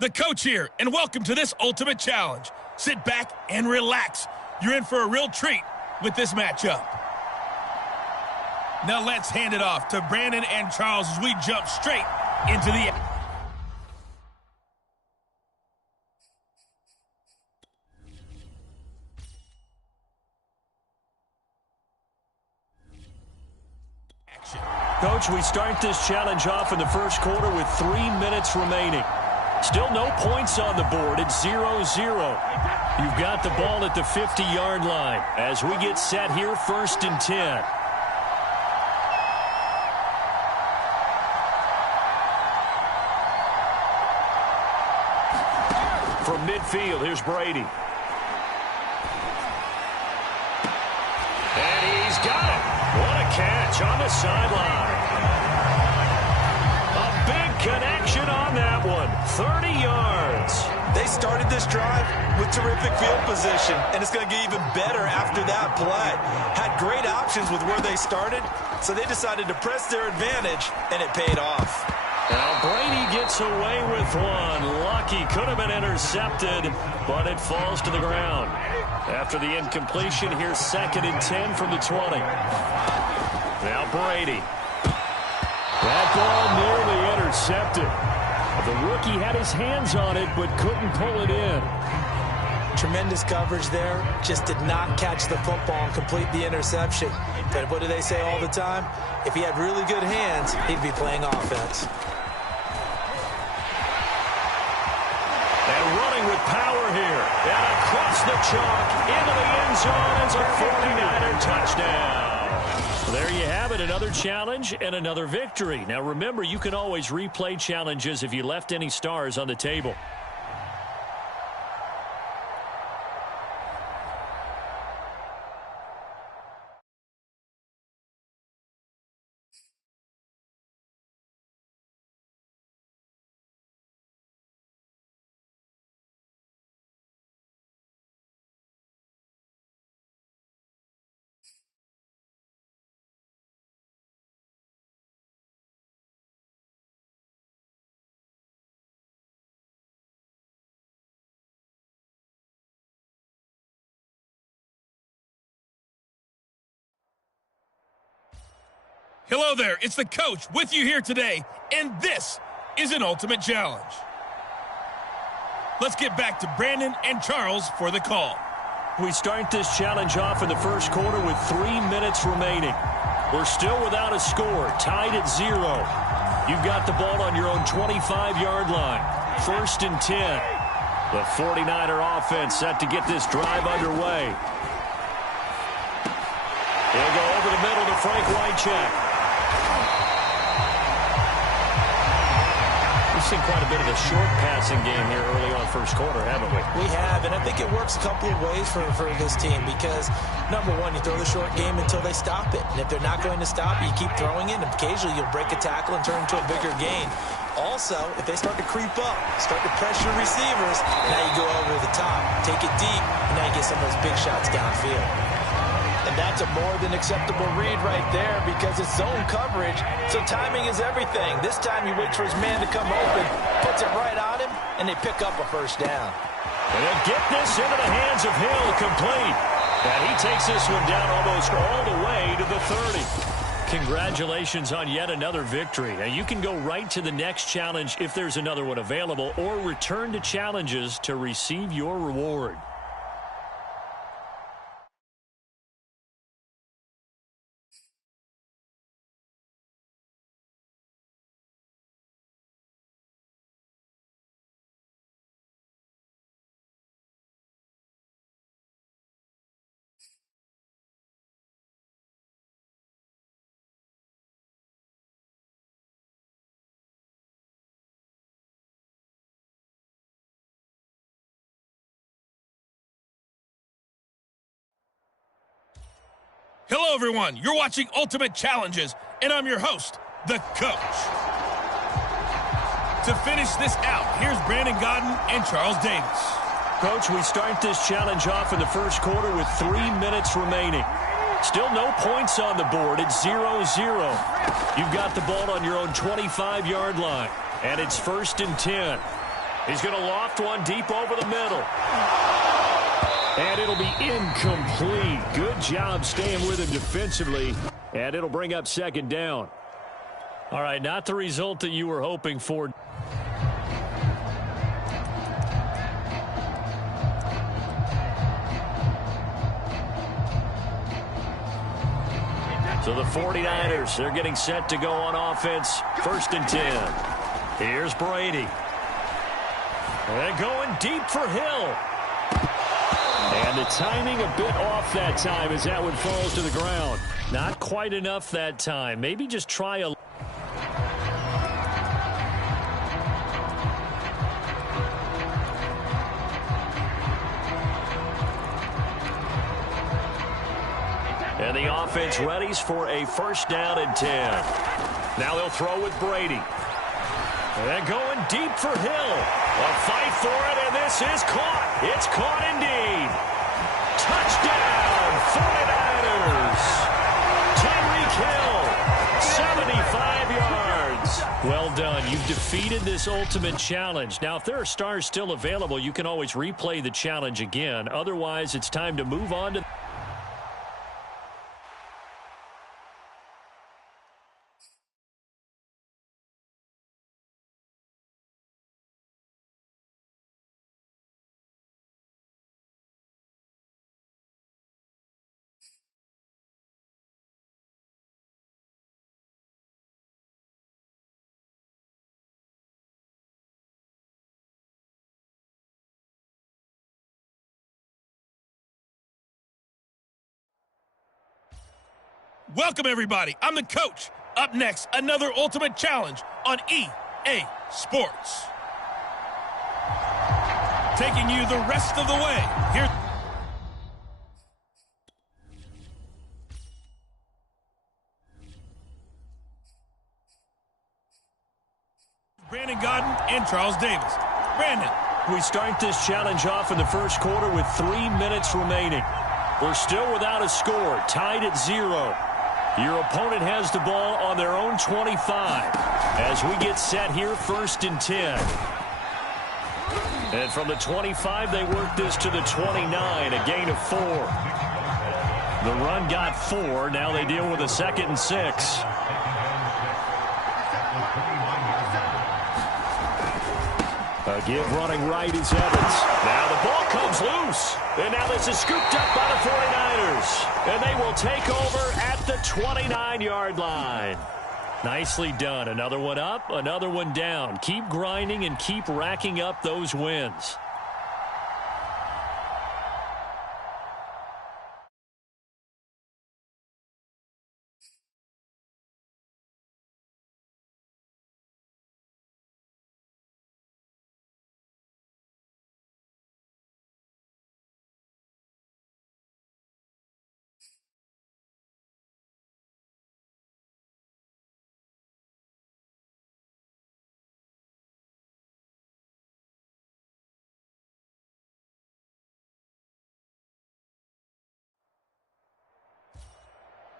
The coach here, and welcome to this Ultimate Challenge. Sit back and relax. You're in for a real treat with this matchup. Now let's hand it off to Brandon and Charles as we jump straight into the action. Coach, we start this challenge off in the first quarter with 3 minutes remaining. Still no points on the board. It's 0-0. You've got the ball at the 50-yard line as we get set here, 1st and 10. From midfield, here's Brady. And he's got it. What a catch on the sideline. A big connection on that one. 30 yards. They started this drive with terrific field position, and it's going to get even better after that play. Had great options with where they started, so they decided to press their advantage, and it paid off. Now Brady gets away with one. Lucky, could have been intercepted, but it falls to the ground. After the incompletion, here's 2nd and 10 from the 20. Now Brady. That ball nearly intercepted. The rookie had his hands on it, but couldn't pull it in. Tremendous coverage there. Just did not catch the football and complete the interception. But what do they say all the time? If he had really good hands, he'd be playing offense. And running with power here. And across the chalk, into the end zone. It's a 49er touchdown. There you have it, another challenge and another victory. Now remember, you can always replay challenges if you left any stars on the table. Hello there, it's the coach with you here today, and this is an Ultimate Challenge. Let's get back to Brandon and Charles for the call. We start this challenge off in the first quarter with 3 minutes remaining. We're still without a score, tied at 0. You've got the ball on your own 25-yard line, 1st and 10. The 49er offense set to get this drive underway. He'll go over the middle to Frank Wycheck. We've seen quite a bit of a short passing game here early on first quarter, haven't we? We have, and I think it works a couple of ways for this team because, number one, you throw the short game until they stop it. And if they're not going to stop, you keep throwing it, and occasionally you'll break a tackle and turn into a bigger gain. Also, if they start to creep up, start to pressure receivers, now you go over the top, take it deep, and now you get some of those big shots downfield. And that's a more than acceptable read right there because it's zone coverage, so timing is everything. This time he waits for his man to come open, puts it right on him, and they pick up a first down. And they'll get this into the hands of Hill, complete. And he takes this one down almost all the way to the 30. Congratulations on yet another victory. Now you can go right to the next challenge if there's another one available, or return to challenges to receive your reward. Hello, everyone. You're watching Ultimate Challenges, and I'm your host, the coach. To finish this out, here's Brandon Godden and Charles Davis. Coach, we start this challenge off in the first quarter with 3 minutes remaining. Still no points on the board. It's 0-0. You've got the ball on your own 25-yard line, and it's 1st and 10. He's going to loft one deep over the middle. And it'll be incomplete. Good job staying with him defensively. And it'll bring up second down. All right, not the result that you were hoping for. So the 49ers, they're getting set to go on offense. 1st and 10. Here's Brady. And going deep for Hill. And the timing a bit off that time as that one falls to the ground. Not quite enough that time. Maybe just try a... And the offense readies for a 1st down and 10. Now they'll throw with Brady. And going deep for Hill. A fight for it, and this is caught. It's caught indeed. Touchdown, 49ers. Tyreek Hill, 75 yards. Well done. You've defeated this ultimate challenge. Now, if there are stars still available, you can always replay the challenge again. Otherwise, it's time to move on to... Welcome, everybody. I'm the coach. Up next, another ultimate challenge on EA Sports. Taking you the rest of the way. Here. Brandon Gaudin and Charles Davis. Brandon. We start this challenge off in the first quarter with 3 minutes remaining. We're still without a score, tied at 0. Your opponent has the ball on their own 25 as we get set here, 1st and 10. And from the 25, they work this to the 29, a gain of 4. The run got 4. Now they deal with a 2nd and 6. A give running right is Evans. Now the ball comes loose. And now this is scooped up by the 49ers. And they will take over at the 29-yard line. Nicely done. Another one up, another one down. Keep grinding and keep racking up those wins.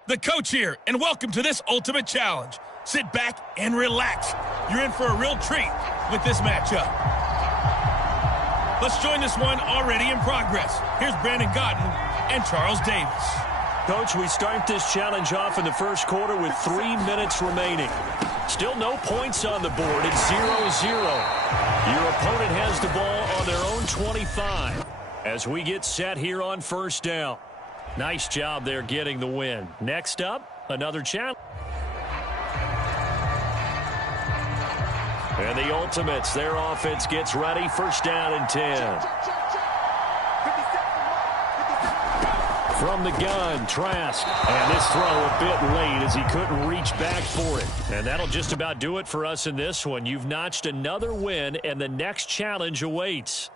The coach here, and welcome to this ultimate challenge. Sit back and relax. You're in for a real treat with this matchup. Let's join this one already in progress. Here's Brandon Gaudin and Charles Davis. Coach, we start this challenge off in the first quarter with 3 minutes remaining. Still no points on the board. It's 0-0. Your opponent has the ball on their own 25 as we get set here on 1st down. Nice job there getting the win. Next up, another challenge. And the Ultimates, their offense gets ready. 1st down and 10. From the gun, Trask. And this throw a bit late as he couldn't reach back for it. And that'll just about do it for us in this one. You've notched another win, and the next challenge awaits.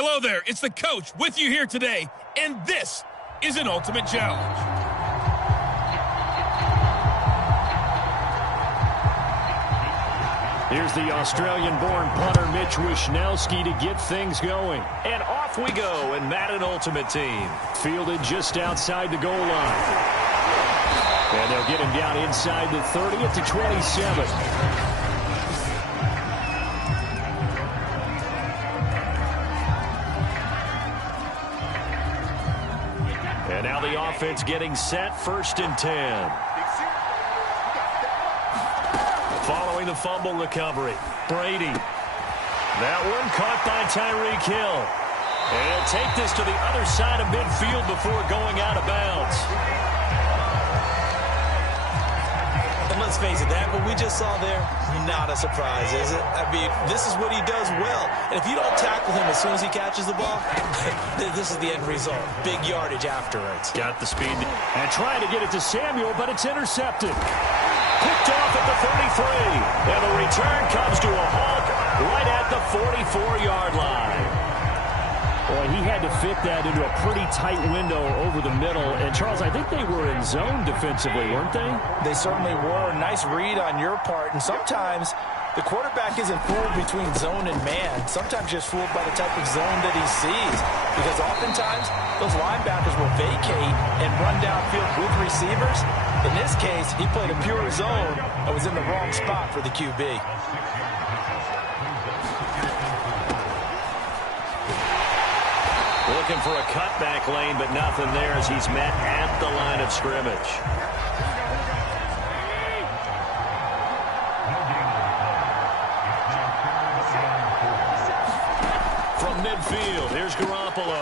Hello there, it's the coach with you here today, and this is an Ultimate Challenge. Here's the Australian-born punter Mitch Wishnowsky to get things going. And off we go in Madden Ultimate Team. Fielded just outside the goal line. And they'll get him down inside the 30 at the 27. And now the offense getting set, 1st and 10. Following the fumble recovery, Brady. That one caught by Tyreek Hill. And take this to the other side of midfield before going out of bounds. And let's face it, that what we just saw there, not a surprise, is it? I mean, this is what he does well. And if you don't tackle him as soon as he catches the ball, this is the end result. Big yardage afterwards. Got the speed and trying to get it to Samuel, but it's intercepted. Picked off at the 33. And the return comes to a halt right at the 44-yard line. Boy, he had to fit that into a pretty tight window over the middle. And, Charles, I think they were in zone defensively, weren't they? They certainly were. Nice read on your part. And sometimes the quarterback isn't fooled between zone and man. Sometimes just fooled by the type of zone that he sees. Because oftentimes those linebackers will vacate and run downfield with receivers. In this case, he played a pure zone and was in the wrong spot for the QB. Looking for a cutback lane, but nothing there as he's met at the line of scrimmage. From midfield, here's Garoppolo.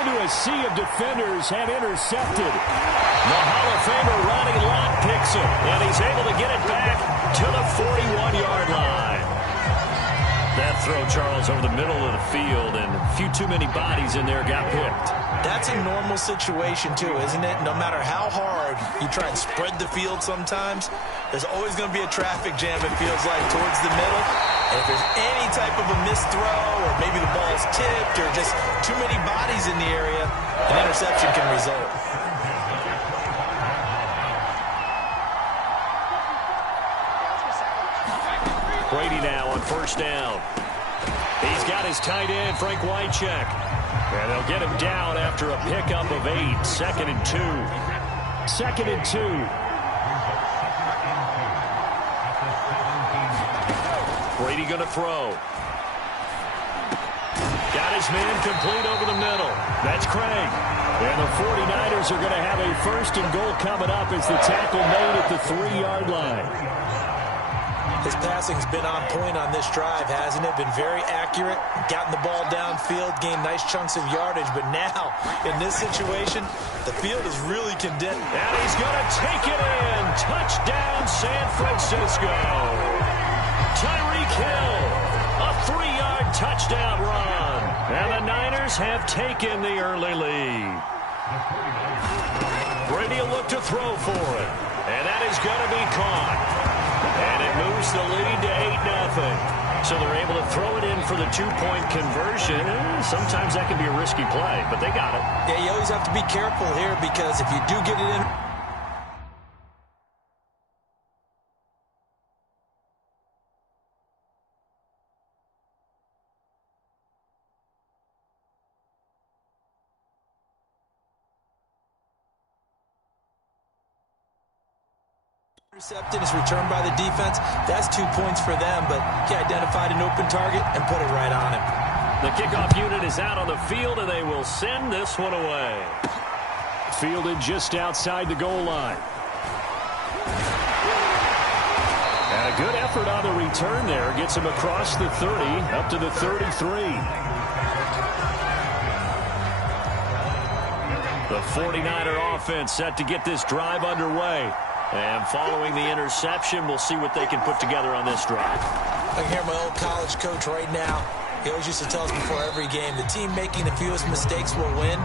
Into a sea of defenders have intercepted. The Hall of Famer Ronnie Lott picks him, and he's able to get it back to the 41-yard line. That throw, Charles, over the middle of the field, and a few too many bodies in there got picked. That's a normal situation, too, isn't it? No matter how hard you try and spread the field sometimes, there's always going to be a traffic jam, it feels like, towards the middle. And if there's any type of a missed throw, or maybe the ball's tipped, or just too many bodies in the area, an interception can result. Brady now on 1st down. He's got his tight end, Frank Wycheck. And they'll get him down after a pickup of 8. 2nd and 2. 2nd and 2. Brady going to throw. Got his man complete over the middle. That's Craig. And the 49ers are going to have a 1st and goal coming up as the tackle made at the 3-yard line. His passing's been on point on this drive, hasn't it? Been very accurate, gotten the ball downfield, gained nice chunks of yardage. But now, in this situation, the field is really condensed. And he's going to take it in. Touchdown, San Francisco. Tyreek Hill, a 3-yard touchdown run. And the Niners have taken the early lead. Brady will look to throw for it. And that is going to be caught. And it moves the lead to 8-0. So they're able to throw it in for the 2-point conversion. Sometimes that can be a risky play, but they got it. Yeah, you always have to be careful here because if you do get it in... Intercepted is returned by the defense. That's 2 points for them, but he identified an open target and put it right on him. The kickoff unit is out on the field, and they will send this one away. Fielded just outside the goal line. And a good effort on the return there. Gets him across the 30, up to the 33. The 49er offense set to get this drive underway. And following the interception, we'll see what they can put together on this drive. I can hear my old college coach right now. He always used to tell us before every game, the team making the fewest mistakes will win.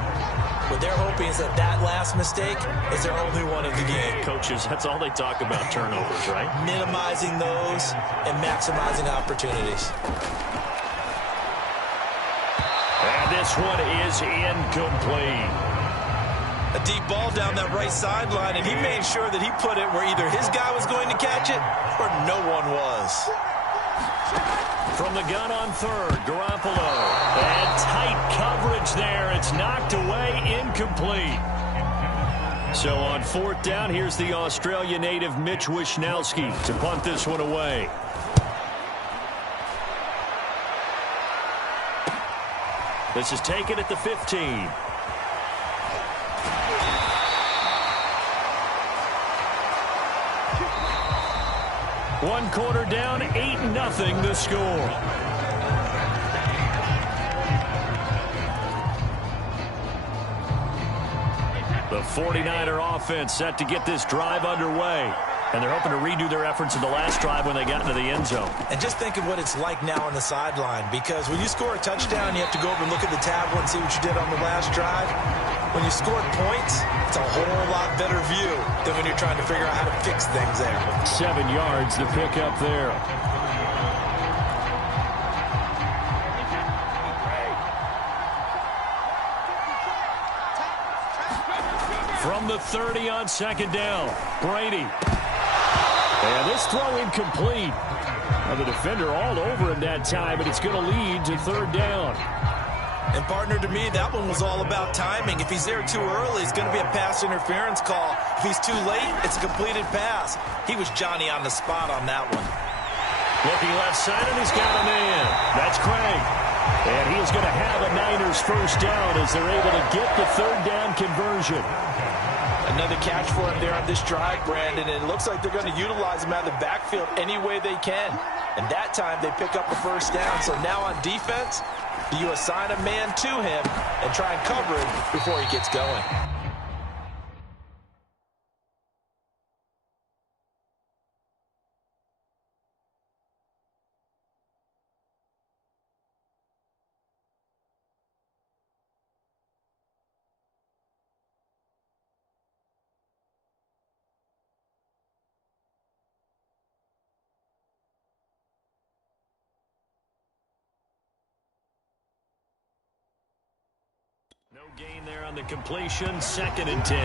What they're hoping is that last mistake is their only one of the game. Coaches, that's all they talk about, turnovers, right? Minimizing those and maximizing opportunities. And this one is incomplete. A deep ball down that right sideline, and he made sure that he put it where either his guy was going to catch it or no one was. From the gun on third, Garoppolo. And tight coverage there. It's knocked away, incomplete. So on fourth down, here's the Australia native Mitch Wishnowsky to punt this one away. This is taken at the 15. One quarter down, 8-0 the score. The 49er offense set to get this drive underway. And they're hoping to redo their efforts in the last drive when they got into the end zone. And just think of what it's like now on the sideline, because when you score a touchdown, you have to go over and look at the tablet and see what you did on the last drive. When you scored points, it's a whole lot better view than when you're trying to figure out how to fix things there. 7 yards, the pickup there. From the 30 on second down, Brady. And this throw incomplete. Now the defender all over him that time, but it's going to lead to third down. And partner, to me, that one was all about timing. If he's there too early, it's going to be a pass interference call. If he's too late, it's a completed pass. He was Johnny on the spot on that one. Looking left side, and he's got a man. That's Craig. And he is going to have a Niners first down as they're able to get the third down conversion. Another catch for him there on this drive, Brandon, and it looks like they're going to utilize him out of the backfield any way they can. And that time they pick up a first down. So now on defense, do you assign a man to him and try and cover him before he gets going? No gain there on the completion, 2nd and 10.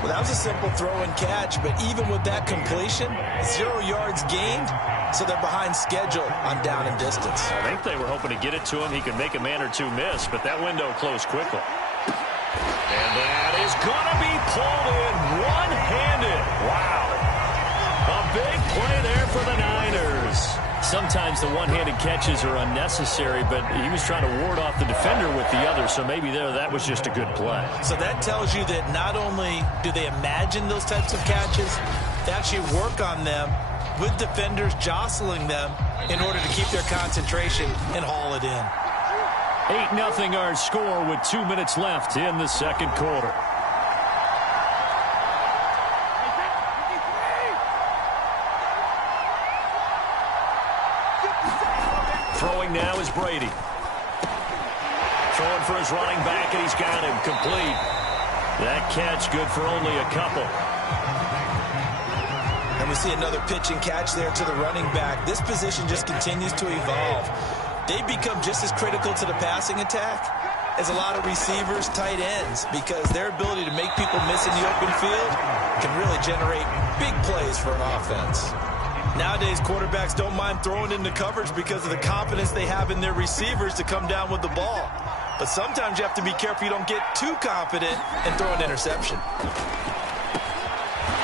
Well, that was a simple throw and catch, but even with that completion, 0 yards gained, so they're behind schedule on down and distance. I think they were hoping to get it to him. He could make a man or two miss, but that window closed quickly. And that is going to be pulled in one-handed. Wow. A big play there for the Niners. Sometimes the one-handed catches are unnecessary, but he was trying to ward off the defender with the other, so maybe that was just a good play. So that tells you that not only do they imagine those types of catches, they actually work on them with defenders jostling them in order to keep their concentration and haul it in. 8-0 our score with 2 minutes left in the second quarter. Throwing now is Brady. Throwing for his running back, and he's got him complete. That catch good for only a couple. And we see another pitch and catch there to the running back. This position just continues to evolve. They become just as critical to the passing attack as a lot of receivers, tight ends, because their ability to make people miss in the open field can really generate big plays for an offense. Nowadays, quarterbacks don't mind throwing into coverage because of the confidence they have in their receivers to come down with the ball. But sometimes you have to be careful you don't get too confident and throw an interception.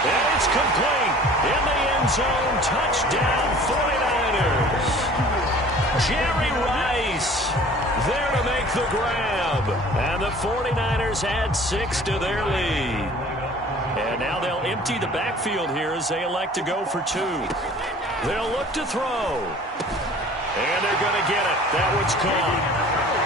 And it's complete. In the end zone, touchdown 49ers. Jerry Rice there to make the grab. And the 49ers add 6 to their lead. And now they'll empty the backfield here as they elect to go for 2. They'll look to throw. And they're going to get it. That one's caught.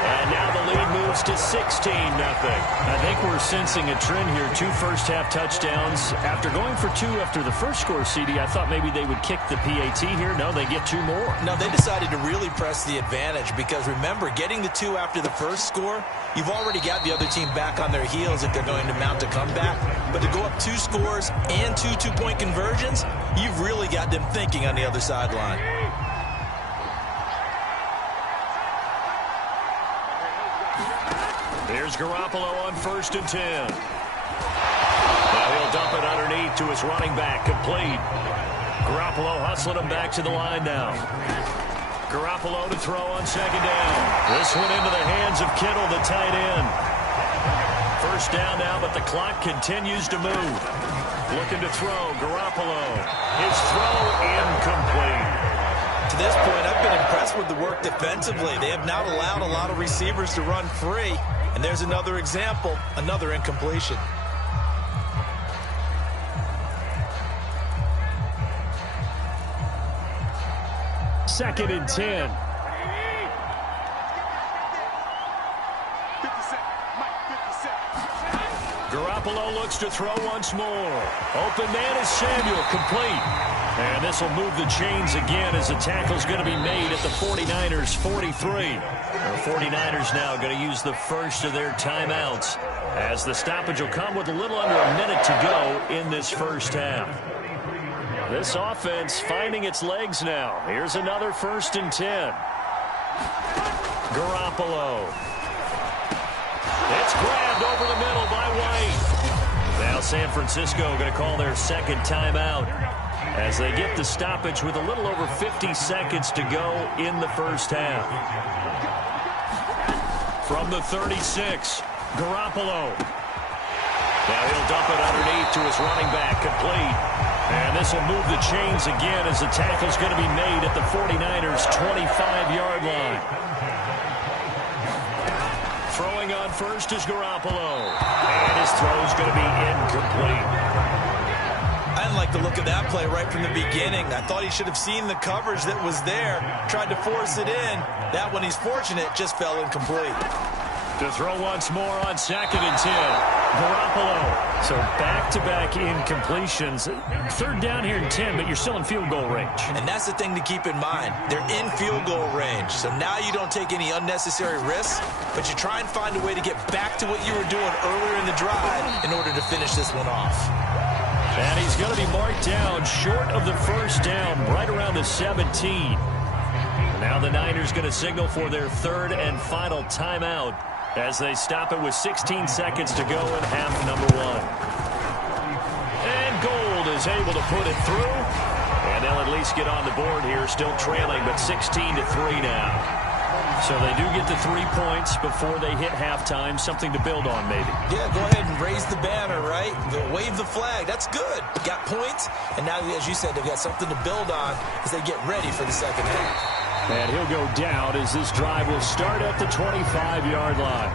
And now the lead moves to 16-0. I think we're sensing a trend here. 2 first-half touchdowns. After going for 2 after the first score, CD, I thought maybe they would kick the PAT here. No, they get 2 more. No, they decided to really press the advantage because, remember, getting the 2 after the first score, you've already got the other team back on their heels if they're going to mount a comeback. But to go up 2 scores and 2 two-point conversions, you've really got them thinking on the other sideline. Here's Garoppolo on 1st and 10. Now he'll dump it underneath to his running back, complete. Garoppolo hustling him back to the line now. Garoppolo to throw on 2nd down. This one into the hands of Kittle, the tight end. 1st down now, but the clock continues to move. Looking to throw, Garoppolo. His throw incomplete. To this point, I've been impressed with the work defensively. They have not allowed a lot of receivers to run free. And there's another example, another incompletion. Second and 10. Garoppolo looks to throw once more. Open man is Samuel, complete. And this will move the chains again as the tackle's going to be made at the 49ers' 43. The 49ers now going to use the first of their timeouts as the stoppage will come with a little under a minute to go in this first half. This offense finding its legs now. Here's another 1st and 10. Garoppolo. It's grabbed over the middle by White. Now San Francisco going to call their second timeout as they get the stoppage with a little over 50 seconds to go in the first half. From the 36, Garoppolo. Now he'll dump it underneath to his running back, complete. And this will move the chains again as the tackle's going to be made at the 49ers' 25-yard line. Throwing on 1st is Garoppolo. And his throw's going to be incomplete. I didn't like the look of that play right from the beginning. I thought he should have seen the coverage that was there, tried to force it in. That one, he's fortunate, just fell incomplete. To throw once more on 2nd and 10. Garoppolo. So back-to-back incompletions. 3rd down here and 10, but you're still in field goal range. And that's the thing to keep in mind. They're in field goal range. So now you don't take any unnecessary risks, but you try and find a way to get back to what you were doing earlier in the drive in order to finish this one off. And he's going to be marked down short of the 1st down, right around the 17. Now the Niners going to signal for their 3rd and final timeout as they stop it with 16 seconds to go in half number 1. And Gold is able to put it through. And they'll at least get on the board here, still trailing, but 16-3 now. So they do get the 3 points before they hit halftime, something to build on maybe. Yeah, go ahead and raise the banner, right? Wave the flag. That's good. Got points, and now, as you said, they've got something to build on as they get ready for the second half. And he'll go down as this drive will start at the 25-yard line.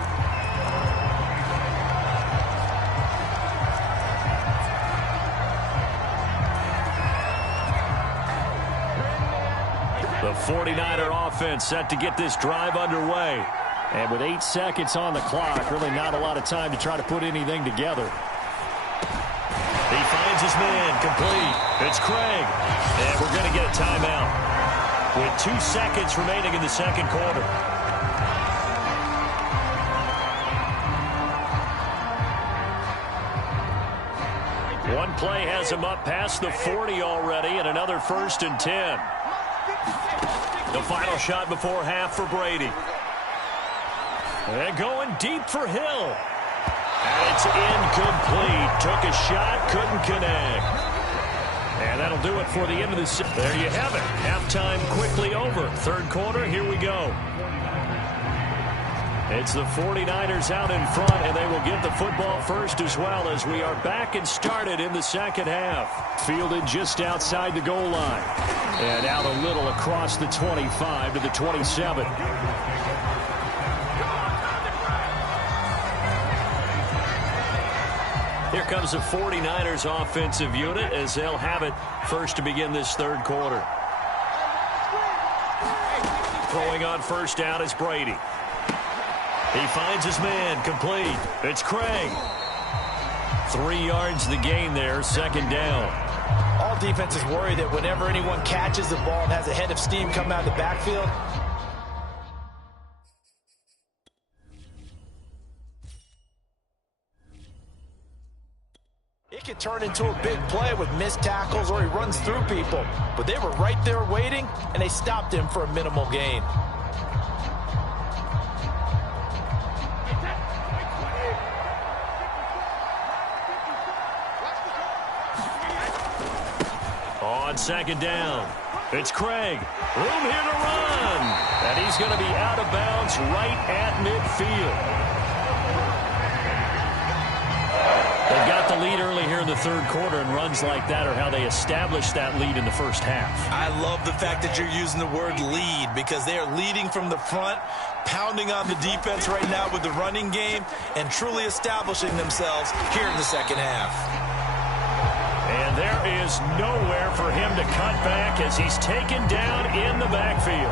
The 49er offense set to get this drive underway. And with 8 seconds on the clock, really not a lot of time to try to put anything together. He finds his man, complete. It's Craig. And we're going to get a timeout with 2 seconds remaining in the second quarter. One play has him up past the 40 already, and another 1st and 10. The final shot before half for Brady. And going deep for Hill. And it's incomplete. Took a shot, couldn't connect. And that'll do it for the end of the set. There you have it. Halftime quickly over. 3rd quarter, here we go. It's the 49ers out in front, and they will get the football first as well as we are back and started in the second half. Fielded just outside the goal line. And out a little across the 25 to the 27. Here comes the 49ers offensive unit as they'll have it first to begin this 3rd quarter. Throwing on 1st down is Brady. He finds his man, complete. It's Craig. 3 yards the gain there, 2nd down. All defenses worry that whenever anyone catches the ball and has a head of steam come out of the backfield, it could turn into a big play with missed tackles or he runs through people. But they were right there waiting, and they stopped him for a minimal gain. On second down, it's Craig. Room here to run. And he's going to be out of bounds right at midfield. They've got the lead early here in the third quarter, and runs like that are how they established that lead in the first half. I love the fact that you're using the word lead, because they are leading from the front, pounding on the defense right now with the running game, and truly establishing themselves here in the second half. And there is nowhere for him to cut back as he's taken down in the backfield.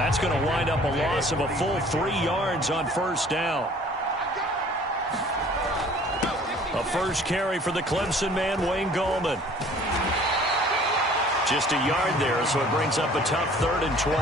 That's going to wind up a loss of a full 3 yards on first down. A first carry for the Clemson man, Wayne Gallman. Just a yard there, so it brings up a tough 3rd and 12.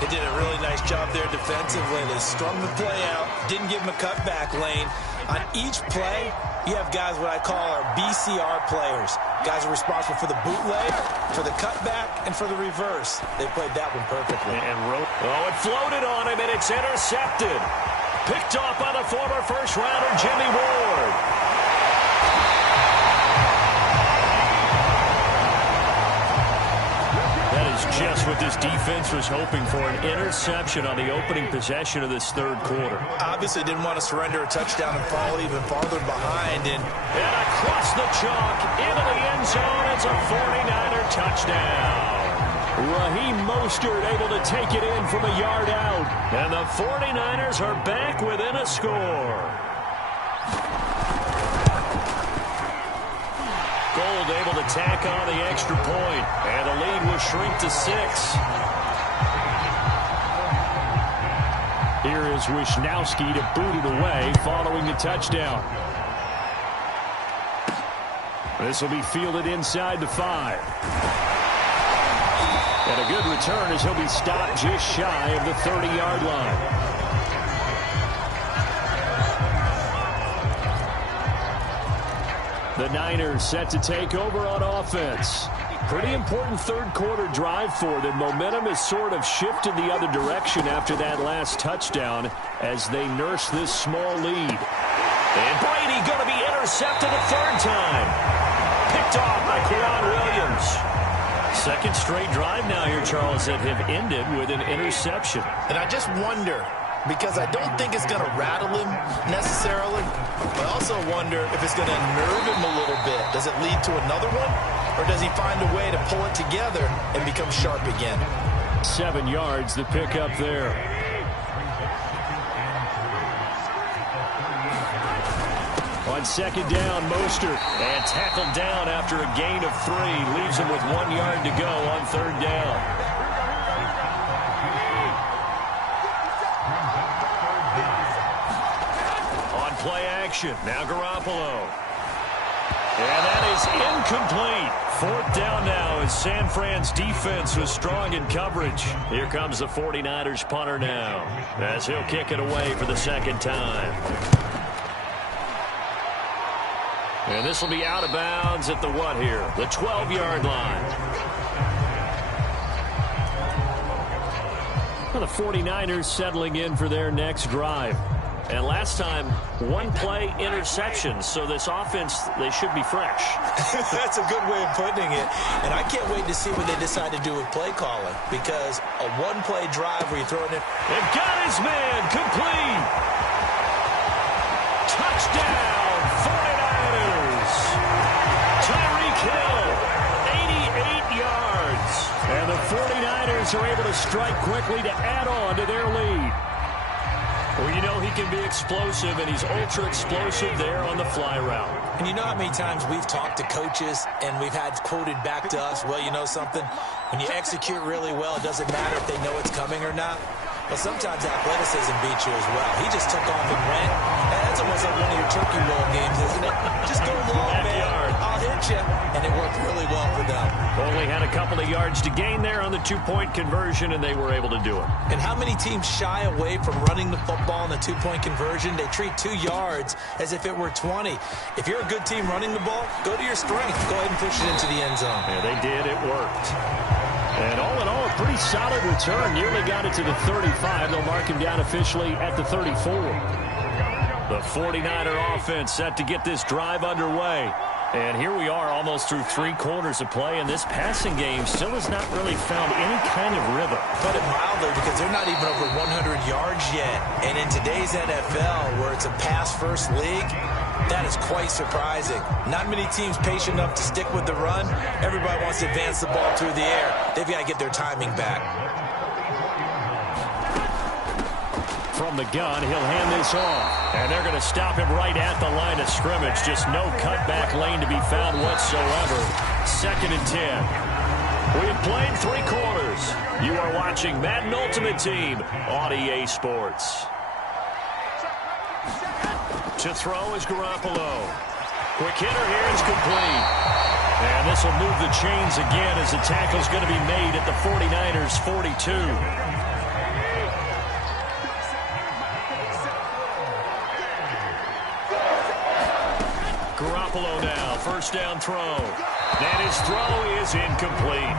They did a really nice job there defensively. They strung the play out, didn't give him a cutback lane. On each play, you have guys what I call our BCR players. Guys are responsible for the bootleg, for the cutback, and for the reverse. They played that one perfectly. It floated on him, and it's intercepted. Picked off by the former first-rounder, Jimmy Ward. That is just what this defense was hoping for, an interception on the opening possession of this third quarter. Obviously didn't want to surrender a touchdown and fall even farther behind. And across the chalk, into the end zone, it's a 49er touchdown. Raheem Mostert able to take it in from a yard out. And the 49ers are back within a score. Gold able to tack on the extra point. And the lead will shrink to 6. Here is Wishnowski to boot it away following the touchdown. This will be fielded inside the 5. And a good return as he'll be stopped just shy of the 30-yard line. The Niners set to take over on offense. Pretty important third quarter drive for them. Momentum has sort of shifted the other direction after that last touchdown as they nurse this small lead. And Brady going to be intercepted a third time. Picked off by Quran Williams. Second straight drive now here, Charles, that have ended with an interception. And I just wonder, because I don't think it's going to rattle him necessarily, but I also wonder if it's going to nerve him a little bit. Does it lead to another one, or does he find a way to pull it together and become sharp again? 7 yards, the pick up there. On second down, Mostert, and tackled down after a gain of 3. Leaves him with 1 yard to go on third down. On play action, now Garoppolo. And that is incomplete. 4th down now as San Fran's defense was strong in coverage. Here comes the 49ers punter now as he'll kick it away for the second time. And this will be out of bounds at the what here? The 12-yard line. Well, the 49ers settling in for their next drive. And last time, 1-play interception. So this offense, they should be fresh. That's a good way of putting it. And I can't wait to see what they decide to do with play calling. Because a 1-play drive where you're throwing it. They've got his man complete. Touchdown. 49ers. Tyreek Hill, 88 yards. And the 49ers are able to strike quickly to add on to their lead. Well, you know he can be explosive, and he's ultra-explosive there on the fly route. And you know how many times we've talked to coaches and we've had quoted back to us, well, you know something? When you execute really well, it doesn't matter if they know it's coming or not. But sometimes athleticism beats you as well. He just took off and went. That's almost like one of your turkey roll games, isn't it? Just go long, man. I'll hit you. And it worked really well for them. Only had a couple of yards to gain there on the 2-point conversion, and they were able to do it. And how many teams shy away from running the football in the 2-point conversion? They treat 2 yards as if it were 20. If you're a good team running the ball, go to your strength. Go ahead and push it into the end zone. Yeah, they did. It worked. And all in all, a pretty solid return. Nearly got it to the 35. They'll mark him down officially at the 34. The 49er offense set to get this drive underway. And here we are almost through 3 quarters of play, and this passing game still has not really found any kind of rhythm. Put it mildly, because they're not even over 100 yards yet. And in today's NFL, where it's a pass-first league, that is quite surprising. Not many teams patient enough to stick with the run. Everybody wants to advance the ball through the air. They've got to get their timing back. From the gun, he'll hand this off. And they're going to stop him right at the line of scrimmage. Just no cutback lane to be found whatsoever. 2nd and 10. We have played 3 quarters. You are watching Madden Ultimate Team on EA Sports. To throw is Garoppolo. Quick hitter here is complete. And this will move the chains again as the tackle is going to be made at the 49ers 42. Garoppolo now, 1st down throw. And his throw is incomplete.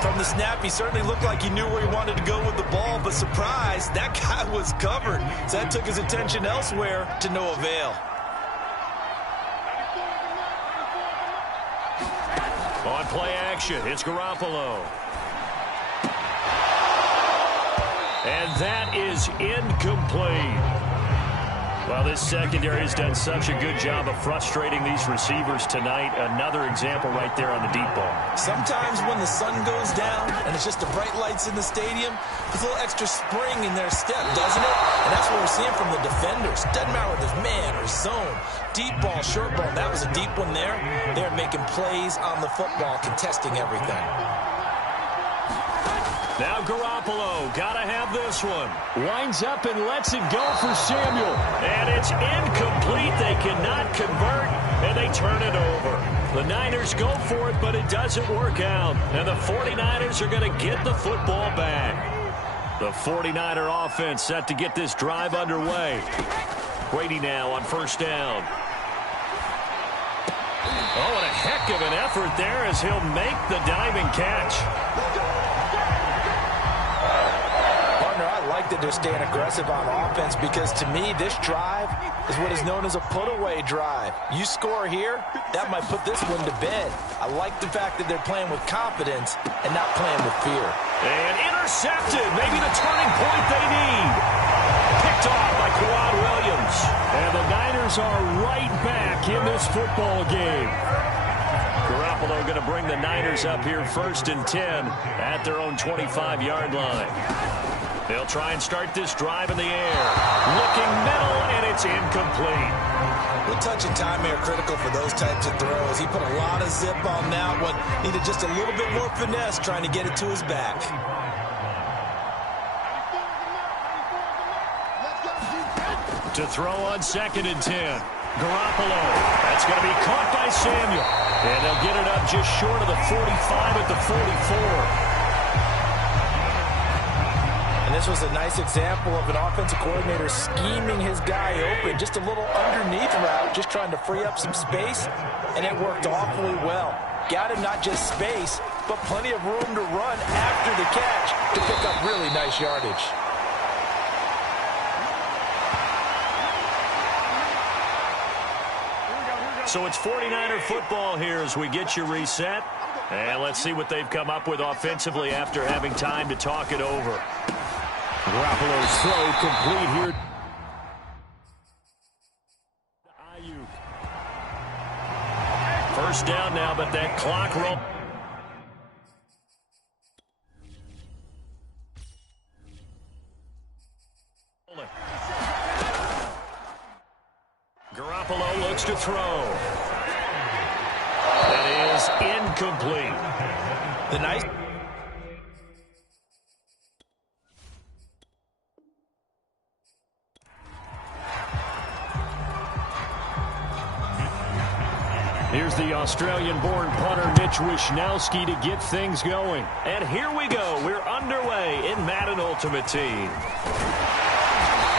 From the snap, he certainly looked like he knew where he wanted to go with the ball, but surprise, that guy was covered. So that took his attention elsewhere to no avail. On play action, it's Garoppolo. And that is incomplete. Well, this secondary has done such a good job of frustrating these receivers tonight. Another example right there on the deep ball. Sometimes when the sun goes down and it's just the bright lights in the stadium, there's a little extra spring in their step, doesn't it? And that's what we're seeing from the defenders. Doesn't matter whether it's man or zone. Deep ball, short ball. That was a deep one there. They're making plays on the football, contesting everything. Now Garoppolo, gotta have this one. Winds up and lets it go for Samuel. And it's incomplete. They cannot convert, and they turn it over. The Niners go for it, but it doesn't work out. And the 49ers are going to get the football back. The 49er offense set to get this drive underway. Brady now on 1st down. Oh, and a heck of an effort there as he'll make the diving catch. I like that they're staying aggressive on offense, because to me this drive is what is known as a put-away drive. You score here, that might put this one to bed. I like the fact that they're playing with confidence and not playing with fear. And intercepted, maybe the turning point they need. Picked off by Quad Williams. And the Niners are right back in this football game. Garoppolo going to bring the Niners up here 1st and 10 at their own 25-yard line. They'll try and start this drive in the air. Looking middle, and it's incomplete. The touch and time are critical for those types of throws. He put a lot of zip on that one. Needed just a little bit more finesse trying to get it to his back. To throw on 2nd and 10. Garoppolo. That's going to be caught by Samuel. And they'll get it up just short of the 45 at the 44. And this was a nice example of an offensive coordinator scheming his guy open. Just a little underneath route, just trying to free up some space, and it worked awfully well. Got him not just space, but plenty of room to run after the catch to pick up really nice yardage. So it's 49er football here as we get you reset. And let's see what they've come up with offensively after having time to talk it over. Garoppolo's throw complete here. First down now, but that clock roll. Garoppolo looks to throw. That is incomplete. The nice. Here's the Australian-born punter Mitch Wishnowsky to get things going. And here we go. We're underway in Madden Ultimate Team.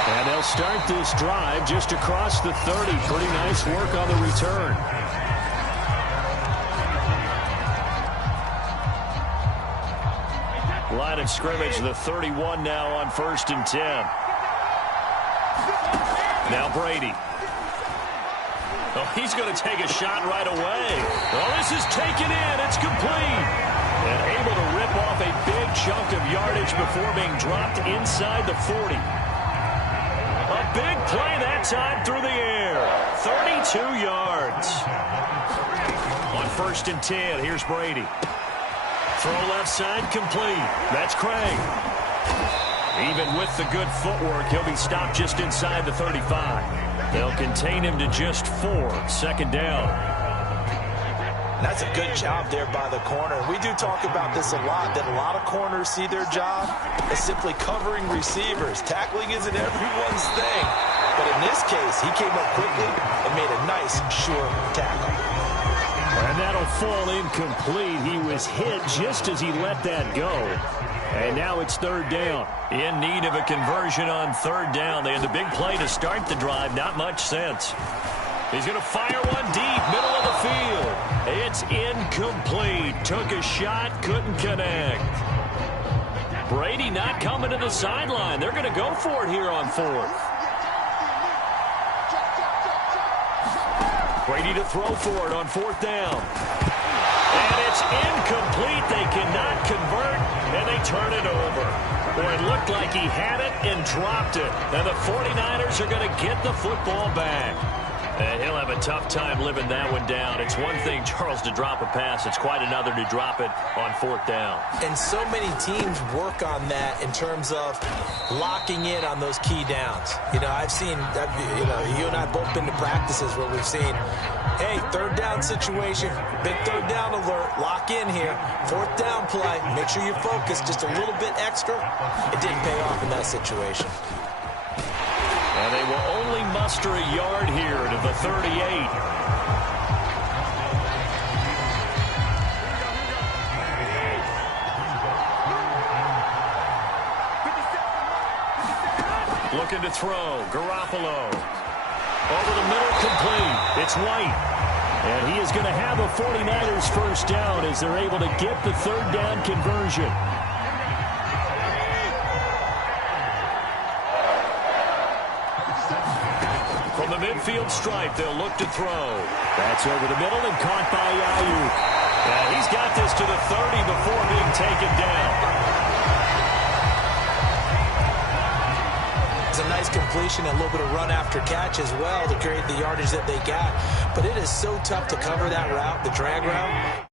And they'll start this drive just across the 30. Pretty nice work on the return. Line of scrimmage, the 31 now on 1st and 10. Now Brady. Oh, he's going to take a shot right away. Oh, this is taken in. It's complete. And able to rip off a big chunk of yardage before being dropped inside the 40. A big play that time through the air. 32 yards. On 1st and 10, here's Brady. Throw left side complete. That's Craig. Even with the good footwork, he'll be stopped just inside the 35. They'll contain him to just 4. 2nd down. That's a good job there by the corner. We do talk about this a lot, that a lot of corners see their job as simply covering receivers. Tackling isn't everyone's thing. But in this case, he came up quickly and made a nice, sure tackle. And that'll fall incomplete. He was hit just as he let that go. And now it's 3rd down. In need of a conversion on 3rd down. They had the big play to start the drive. Not much sense. He's going to fire one deep, middle of the field. It's incomplete. Took a shot, couldn't connect. Brady not coming to the sideline. They're going to go for it here on 4th. Brady to throw for it on 4th down. And it's incomplete. They cannot convert, and they turn it over. Boy, it looked like he had it and dropped it. And the 49ers are going to get the football back. And he'll have a tough time living that one down. It's one thing, Charles, to drop a pass. It's quite another to drop it on 4th down. And so many teams work on that in terms of locking in on those key downs. You know, I've seen, you and I both been to practices where we've seen, hey, 3rd down situation, big 3rd down alert, lock in here, 4th down play, make sure you focus just a little bit extra. It didn't pay off in that situation. And they will only muster a yard here to the 38. Looking to throw. Garoppolo. Over the middle, complete. It's White. And he is going to have a 49ers 1st down as they're able to get the 3rd down conversion. From the midfield stripe, they'll look to throw. That's over the middle and caught by Ayuk. And he's got this to the 30 before being taken down. It's a nice completion and a little bit of run after catch as well to create the yardage that they got. But it is so tough to cover that route, the drag route.